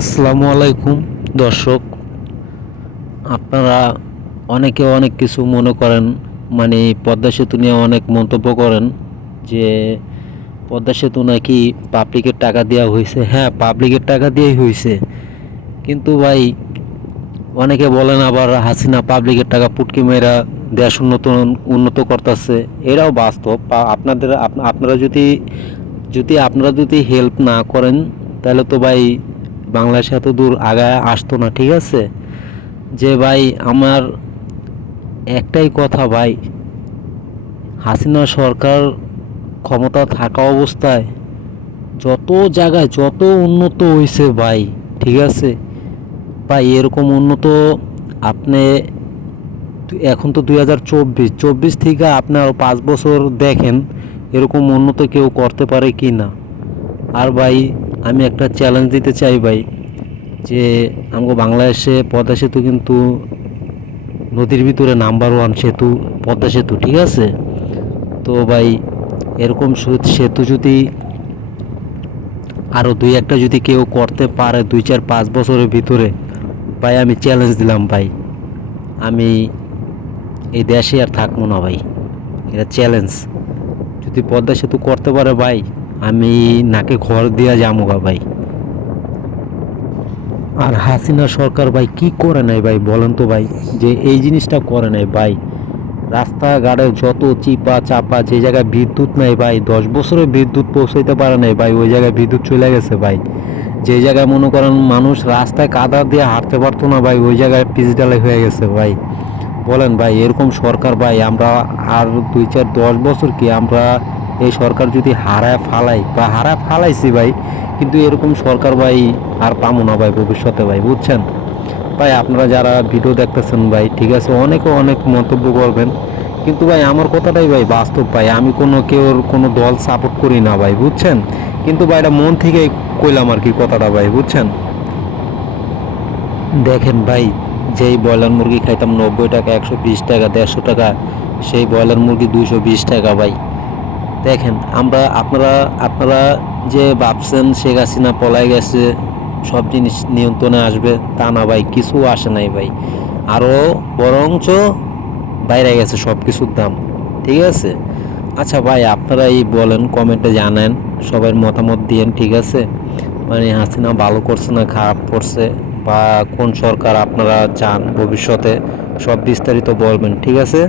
আসসালামু আলাইকুম দর্শক। আপনারা অনেকে অনেক কিছু মনে করেন, মানে পদ্মা সেতু নিয়ে অনেক মন্তব্য করেন যে পদ্মা সেতু নাকি পাবলিকের টাকা দেওয়া হয়েছে। হ্যাঁ, পাবলিকের টাকা দিয়েই হয়েছে, কিন্তু ভাই অনেকে বলেন আবার হাসিনা পাবলিকের টাকা পুটকি মেয়েরা দেশ উন্নত উন্নত করতেছে। এরাও বাস্তব। আপনারা যদি যদি আপনারা যদি হেল্প না করেন তাহলে তো ভাই বাংলাদেশ এত দূর আগায় আসতো না, ঠিক আছে? যে ভাই আমার একটাই কথা ভাই, হাসিনা সরকার ক্ষমতা থাকা অবস্থায় যত জায়গায় যত উন্নত হয়েছে ভাই, ঠিক আছে ভাই, এরকম উন্নত আপনি এখন তো 2024 থেকে আপনি আরও 5 বছর দেখেন এরকম উন্নত কেউ করতে পারে কি না। আর ভাই আমি একটা চ্যালেঞ্জ দিতে চাই ভাই, যে আমাকে বাংলাদেশে পদ্মা সেতু কিন্তু নদীর ভিতরে নাম্বার 1 সেতু পদ্মা সেতু, ঠিক আছে? তো ভাই এরকম সেতু যদি আরও দুই একটা যদি কেউ করতে পারে 2 4 5 বছরের ভিতরে, ভাই আমি চ্যালেঞ্জ দিলাম ভাই, আমি এই দেশে আর থাকবো না ভাই। এটা চ্যালেঞ্জ। যদি পদ্মা সেতু করতে পারে ভাই, আমি নাকে ঘর দিয়া যামুগা ভাই। আর হাসিনা সরকার ভাই কি করে নাই ভাই, বলেন তো ভাই, যে এই জিনিসটা করে নাই ভাই। রাস্তাঘাটে যত চিপা চাপা, যে জায়গায় বিদ্যুৎ নাই ভাই, 10 বছরে বিদ্যুৎ পৌঁছাইতে পারে নাই ভাই, ওই জায়গায় বিদ্যুৎ চলে গেছে ভাই। যে জায়গায় মনে করেন মানুষ রাস্তায় কাদা দিয়ে হাঁটতে পারতো না ভাই, ওই জায়গায় পিচ ঢালাই হয়ে গেছে ভাই। বলেন ভাই, এরকম সরকার ভাই আমরা আর 2 4 10 বছর কি আমরা এই সরকার যদি হারায় ফালাই বা হারায় ফালাইছি ভাই, কিন্তু এরকম সরকার ভাই আর পাবো না ভাই ভবিষ্যতে ভাই, বুঝছেন? ভাই আপনারা যারা ভিডিও দেখতেছেন ভাই, ঠিক আছে, অনেকে অনেক মন্তব্য করবেন, কিন্তু ভাই আমার কথাটাই ভাই বাস্তব ভাই। আমি কোনো দল সাপোর্ট করি না ভাই, বুঝছেন? কিন্তু ভাই এটা মন থেকে কইলাম আর কি কথাটা ভাই, বুঝছেন? দেখেন ভাই, যেই ব্রয়লার মুরগি খাইতাম 90 টাকা, 120 টাকা, 150 টাকা, সেই ব্রয়লার মুরগি 220 টাকা ভাই। দেখেন আপনারা আপনারা যে ভাবছেন শেখ হাসিনা পলায় গেছে, সব জিনিস নিয়ন্ত্রণে আসবে, তা না ভাই, কিছু আসে নাই ভাই। আরও বরঞ্চ বাইরে গেছে সব কিছুর দাম, ঠিক আছে? আচ্ছা ভাই, আপনারা এই বলেন, কমেন্টে জানেন, সবার মতামত দিয়েন, ঠিক আছে? মানে হাসিনা ভালো করছে না খারাপ করছে, বা কোন সরকার আপনারা চান ভবিষ্যতে, সব বিস্তারিত বলবেন, ঠিক আছে?